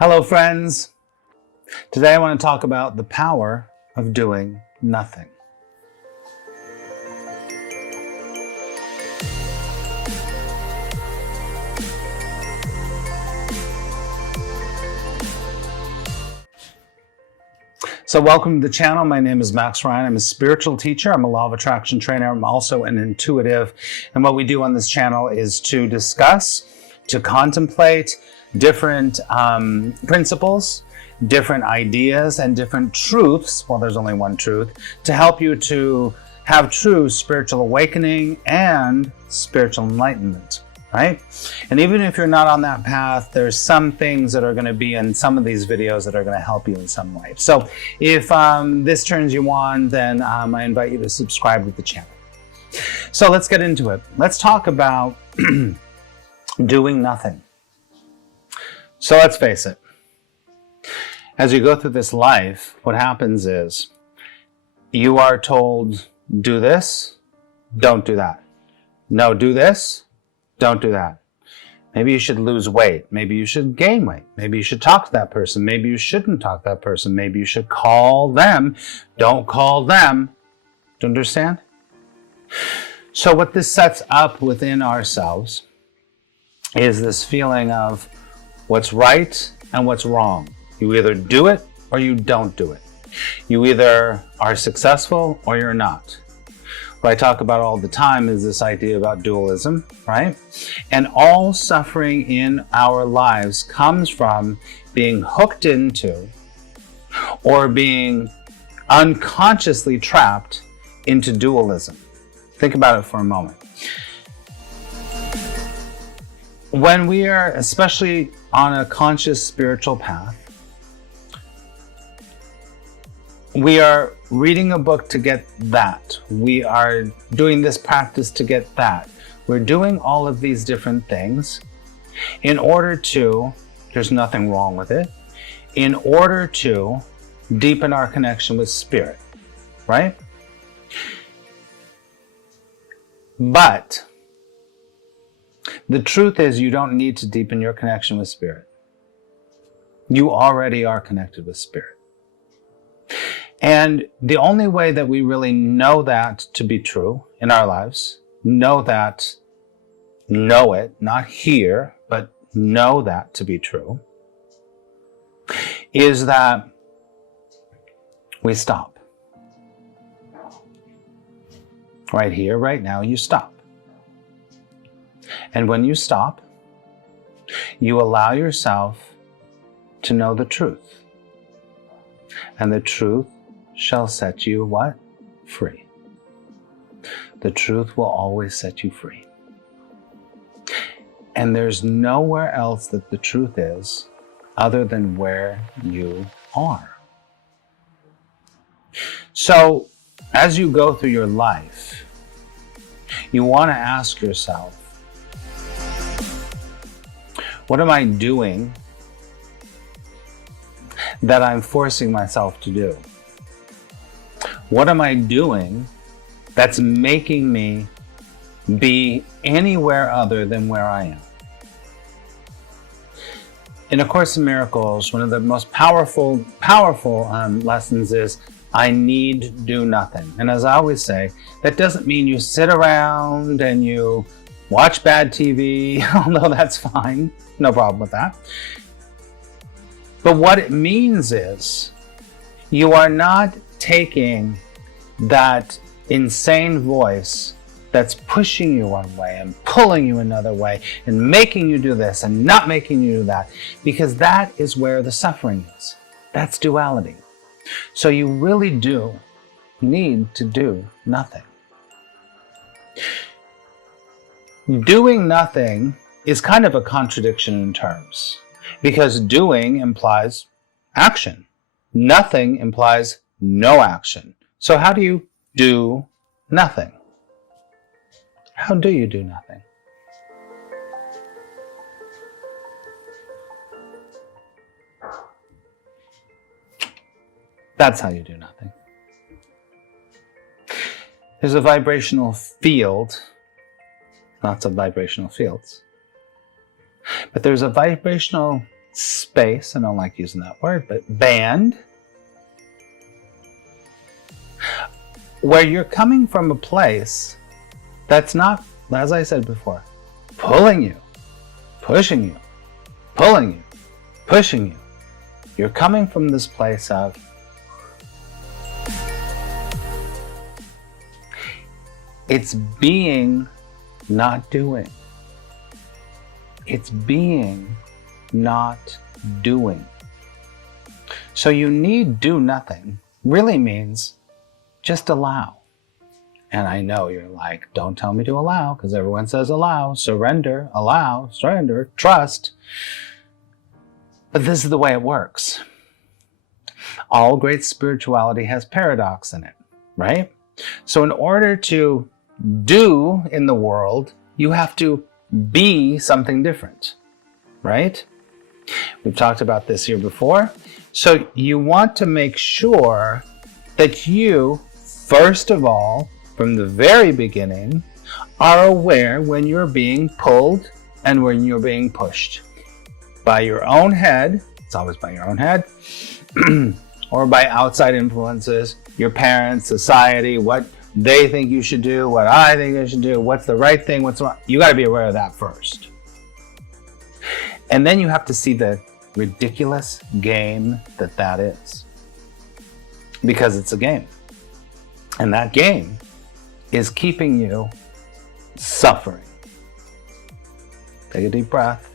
Hello, friends. Today I want to talk about the power of doing nothing. So welcome to the channel. My name is Max Ryan. I'm a spiritual teacher. I'm a law of attraction trainer. I'm also an intuitive. And what we do on this channel is to discuss, to contemplate different principles, different ideas, and different truths. Well, there's only one truth, to help you to have true spiritual awakening and spiritual enlightenment. Right? And even if you're not on that path, there's some things that are going to be in some of these videos that are going to help you in some way. So if this turns you on, then I invite you to subscribe to the channel. So let's get into it. Let's talk about doing nothing. So let's face it. As you go through this life, what happens is you are told, do this, don't do that. No, do this. Don't do that. Maybe you should lose weight. Maybe you should gain weight. Maybe you should talk to that person. Maybe you shouldn't talk to that person. Maybe you should call them. Don't call them. Do you understand? So what this sets up within ourselves is this feeling of what's right and what's wrong. You either do it or you don't do it. You either are successful or you're not. What I talk about all the time is this idea about dualism, right? And all suffering in our lives comes from being hooked into or being unconsciously trapped into dualism. Think about it for a moment. When we are, especially on a conscious spiritual path, we are reading a book to get that. We are doing this practice to get that. We're doing all of these different things in order to, there's nothing wrong with it, in order to deepen our connection with spirit, right? But the truth is you don't need to deepen your connection with spirit. You already are connected with spirit. And the only way that we really know that to be true in our lives, know it, not hear, but know that to be true, is that we stop. Right here, right now, you stop. And when you stop, you allow yourself to know the truth. And the truth shall set you what? Free. The truth will always set you free. And there's nowhere else that the truth is other than where you are. So as you go through your life, you want to ask yourself, what am I doing that I'm forcing myself to do? What am I doing that's making me be anywhere other than where I am? In A Course in Miracles, one of the most powerful lessons is, I need do nothing. And as I always say, that doesn't mean you sit around and you watch bad TV, although that's fine, no problem with that. But what it means is, you are not taking that insane voice that's pushing you one way and pulling you another way and making you do this and not making you do that, because that is where the suffering is. That's duality. So you really do need to do nothing. Doing nothing is kind of a contradiction in terms, because doing implies action. Nothing implies no action. So how do you do nothing? How do you do nothing? That's how you do nothing. There's a vibrational field, lots of vibrational fields, but there's a vibrational space, I don't like using that word, but band, where you're coming from a place that's not, as I said before, pulling you, pushing you, pulling you, pushing you. You're coming from this place of it's being, not doing. It's being, not doing. So you need do nothing really means just allow. And I know you're like, don't tell me to allow, because everyone says allow, surrender, trust. But this is the way it works. All great spirituality has paradox in it, right? So in order to do in the world, you have to be something different, right? We've talked about this here before. So you want to make sure that you, first of all, from the very beginning, are aware when you're being pulled and when you're being pushed. By your own head, it's always by your own head, or by outside influences, your parents, society, what they think you should do, what I think you should do, what's the right thing, what's wrong. You got to be aware of that first. And then you have to see the ridiculous game that is. Because it's a game. And that game is keeping you suffering. Take a deep breath.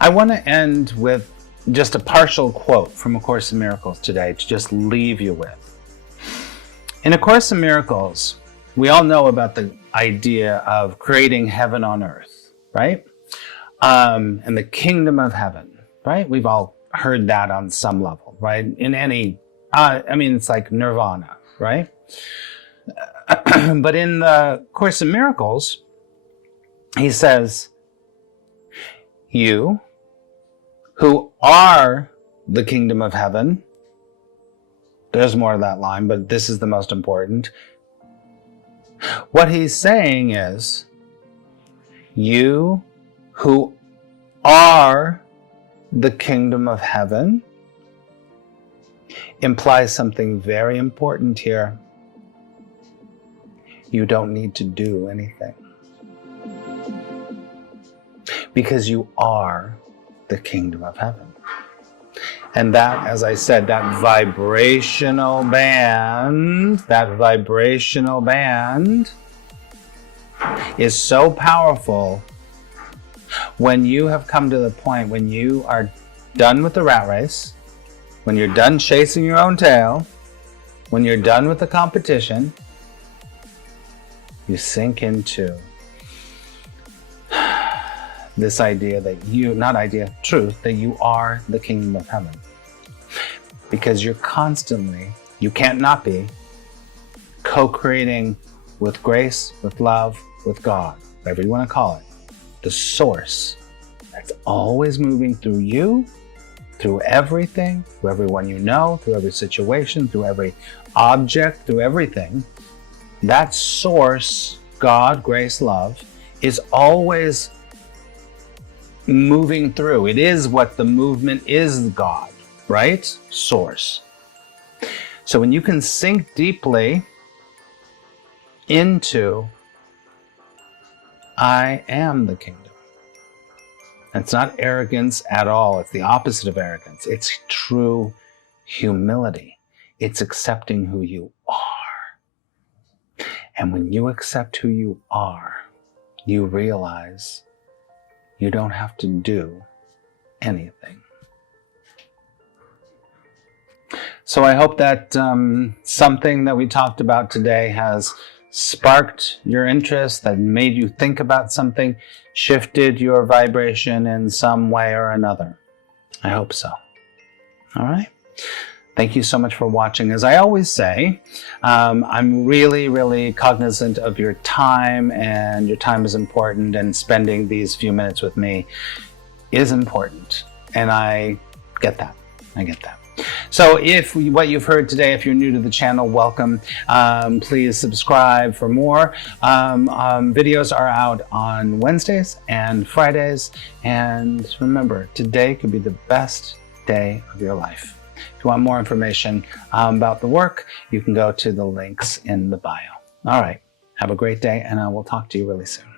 I want to end with just a partial quote from A Course in Miracles today to just leave you with. In A Course in Miracles, we all know about the idea of creating heaven on earth, right? And the kingdom of heaven, right? We've all heard that on some level, right? In any, it's like nirvana, right? But in the Course in Miracles, he says, you who are the kingdom of heaven, there's more of that line, but this is the most important. What he's saying is, you who are the kingdom of heaven implies something very important here. You don't need to do anything. Because you are the kingdom of heaven. And that, as I said, that vibrational band is so powerful when you have come to the point when you are done with the rat race, when you're done chasing your own tail, when you're done with the competition, you sink into this idea that truth, that you are the kingdom of heaven. Because you're constantly, you can't not be, co-creating with grace, with love, with God, whatever you want to call it. The source that's always moving through you, through everything, through everyone you know, through every situation, through every object, through everything. That source, God, grace, love, is always moving through. It is what the movement is, God, right? Source. So when you can sink deeply into, I am the kingdom. It's not arrogance at all. It's the opposite of arrogance. It's true humility. It's accepting who you are. And when you accept who you are, you realize you don't have to do anything. So I hope that something that we talked about today has sparked your interest, that made you think about something, shifted your vibration in some way or another. I hope so. All right. Thank you so much for watching. As I always say, I'm really, really cognizant of your time, and your time is important, and spending these few minutes with me is important. And I get that. So if what you've heard today, if you're new to the channel, welcome. Please subscribe for more. Videos are out on Wednesdays and Fridays. And remember, today could be the best day of your life. If you want more information about the work, you can go to the links in the bio. All right. Have a great day, and I will talk to you really soon.